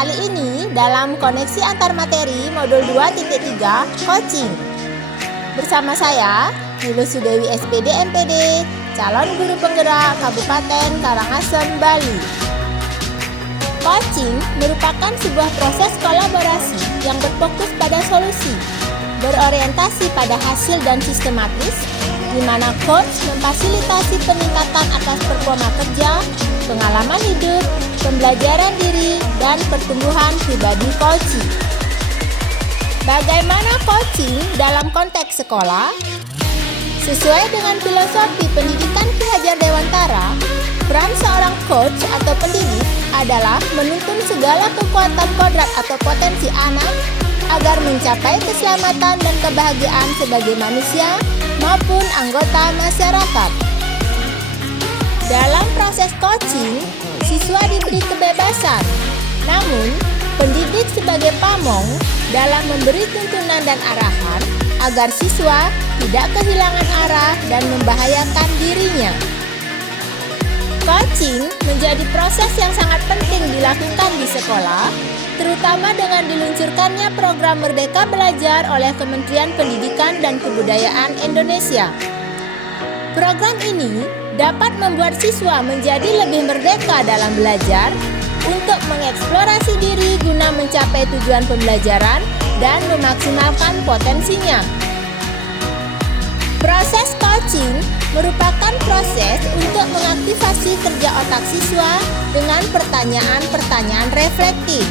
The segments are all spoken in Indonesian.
Kali ini dalam koneksi antar materi modul 2.3 coaching. Bersama saya, Nilu Sudewi SPD MPD, calon guru penggerak Kabupaten Karangasem, Bali. Coaching merupakan sebuah proses kolaborasi yang berfokus pada solusi, berorientasi pada hasil dan sistematis, di mana coach memfasilitasi peningkatan atas performa kerja, pengalaman hidup, pembelajaran diri, dan pertumbuhan pribadi coaching. Bagaimana coaching dalam konteks sekolah? Sesuai dengan filosofi pendidikan Ki Hajar Dewantara, peran seorang coach atau pendidik adalah menuntun segala kekuatan kodrat atau potensi anak agar mencapai keselamatan dan kebahagiaan sebagai manusia maupun anggota masyarakat. Dalam proses coaching, siswa diberi kebebasan, namun pendidik sebagai pamong dalam memberi tuntunan dan arahan agar siswa tidak kehilangan arah dan membahayakan dirinya. Coaching menjadi proses yang sangat penting dilakukan di sekolah, terutama dengan diluncurkannya program Merdeka Belajar oleh Kementerian Pendidikan dan Kebudayaan Indonesia. Program ini dapat membuat siswa menjadi lebih merdeka dalam belajar untuk mengeksplorasi diri guna mencapai tujuan pembelajaran dan memaksimalkan potensinya. Proses coaching merupakan proses untuk mengaktifasi kerja otak siswa dengan pertanyaan-pertanyaan reflektif.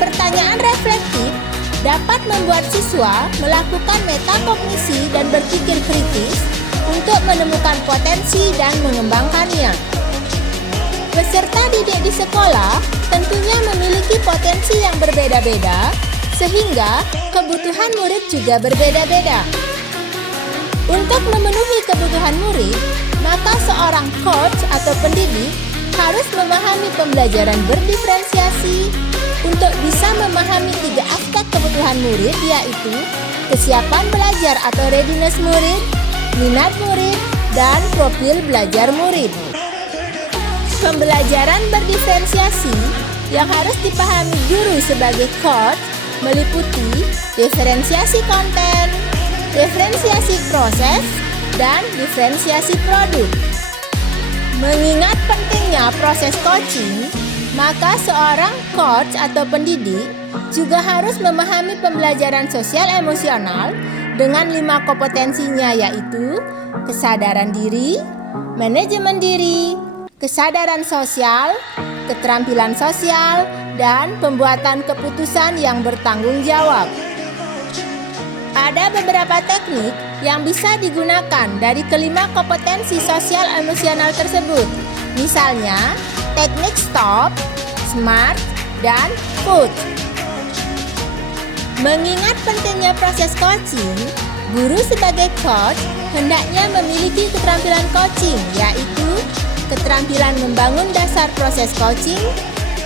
Pertanyaan reflektif dapat membuat siswa melakukan metakognisi dan berpikir kritis untuk menemukan potensi dan mengembangkannya. Peserta didik di sekolah tentunya memiliki potensi yang berbeda-beda, sehingga kebutuhan murid juga berbeda-beda. Untuk memenuhi kebutuhan murid, maka seorang coach atau pendidik harus memahami pembelajaran berdiferensiasi untuk bisa memahami 3 aspek kebutuhan murid, yaitu kesiapan belajar atau readiness murid, minat murid, dan profil belajar murid. Pembelajaran berdiferensiasi yang harus dipahami guru sebagai coach meliputi diferensiasi konten, diferensiasi proses, dan diferensiasi produk. Mengingat pentingnya proses coaching, maka seorang coach atau pendidik juga harus memahami pembelajaran sosial emosional dengan 5 kompetensinya, yaitu kesadaran diri, manajemen diri, kesadaran sosial, keterampilan sosial, dan pembuatan keputusan yang bertanggung jawab. Ada beberapa teknik yang bisa digunakan dari kelima kompetensi sosial emosional tersebut. Misalnya, teknik STOP, SMART, dan PUT. Mengingat pentingnya proses coaching, guru sebagai coach hendaknya memiliki keterampilan coaching, yaitu keterampilan membangun dasar proses coaching,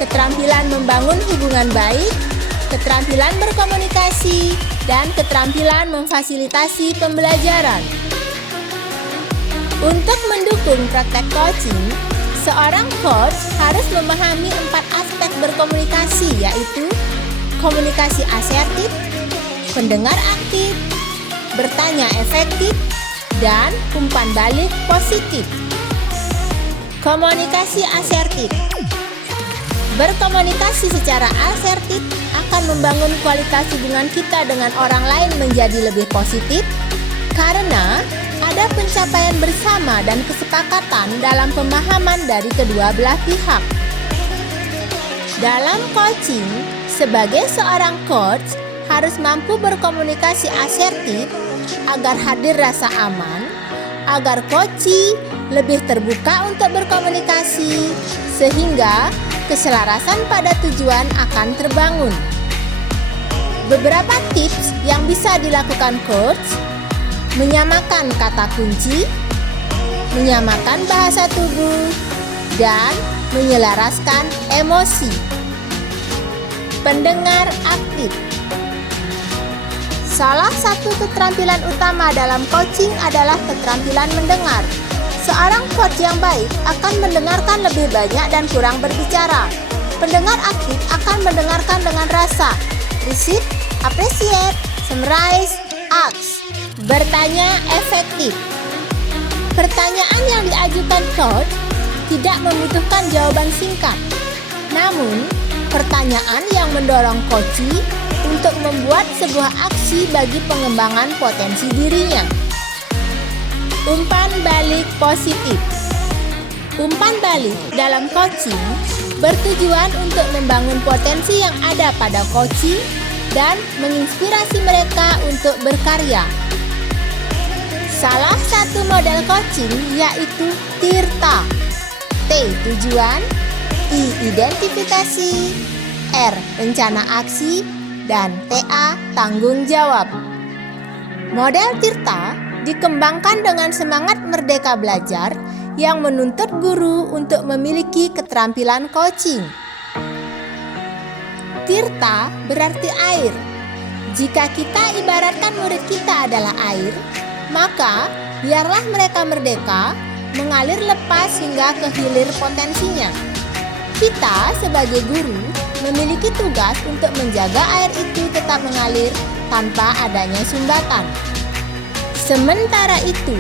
keterampilan membangun hubungan baik, keterampilan berkomunikasi, dan keterampilan memfasilitasi pembelajaran. Untuk mendukung praktek coaching, seorang coach harus memahami 4 aspek berkomunikasi, yaitu komunikasi asertif, pendengar aktif, bertanya efektif, dan umpan balik positif. Komunikasi asertif. Berkomunikasi secara asertif akan membangun kualitas hubungan kita dengan orang lain menjadi lebih positif karena ada pencapaian bersama dan kesepakatan dalam pemahaman dari kedua belah pihak. Dalam coaching, sebagai seorang coach harus mampu berkomunikasi asertif agar hadir rasa aman, agar coachee lebih terbuka untuk berkomunikasi, sehingga keselarasan pada tujuan akan terbangun. Beberapa tips yang bisa dilakukan coach: menyamakan kata kunci, menyamakan bahasa tubuh, dan menyelaraskan emosi. Pendengar aktif. Salah satu keterampilan utama dalam coaching adalah keterampilan mendengar. Seorang coach yang baik akan mendengarkan lebih banyak dan kurang berbicara. Pendengar aktif akan mendengarkan dengan rasa. Receive, appreciate, summarize, ask. Bertanya efektif. Pertanyaan yang diajukan coach tidak membutuhkan jawaban singkat. Namun, pertanyaan yang mendorong coachee untuk membuat sebuah aksi bagi pengembangan potensi dirinya. Umpan balik positif. Umpan balik dalam coaching bertujuan untuk membangun potensi yang ada pada coachee dan menginspirasi mereka untuk berkarya. Salah satu model coaching yaitu TIRTA. T. Tujuan, I. Identifikasi, R. Rencana aksi, dan TA. Tanggung jawab. Model TIRTA dikembangkan dengan semangat merdeka belajar yang menuntut guru untuk memiliki keterampilan coaching. TIRTA berarti air. Jika kita ibaratkan murid kita adalah air, maka biarlah mereka merdeka mengalir lepas hingga ke hilir potensinya. Kita sebagai guru memiliki tugas untuk menjaga air itu tetap mengalir tanpa adanya sumbatan. Sementara itu,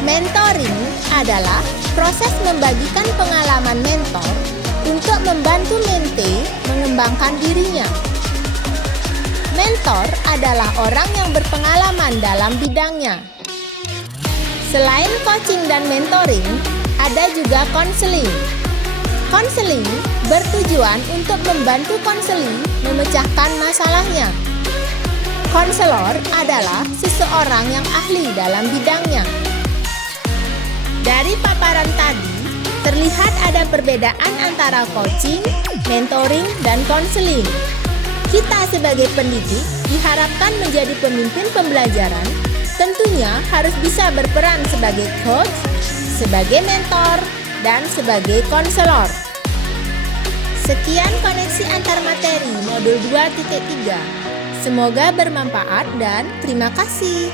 mentoring adalah proses membagikan pengalaman mentor untuk membantu mentee mengembangkan dirinya. Mentor adalah orang yang berpengalaman dalam bidangnya. Selain coaching dan mentoring, ada juga konseling. Konseling bertujuan untuk membantu konseli memecahkan masalahnya. Konselor adalah seseorang yang ahli dalam bidangnya. Dari paparan tadi, terlihat ada perbedaan antara coaching, mentoring, dan konseling. Kita sebagai pendidik diharapkan menjadi pemimpin pembelajaran, tentunya harus bisa berperan sebagai coach, sebagai mentor, dan sebagai konselor. Sekian koneksi antar materi modul 2.3. Semoga bermanfaat dan terima kasih.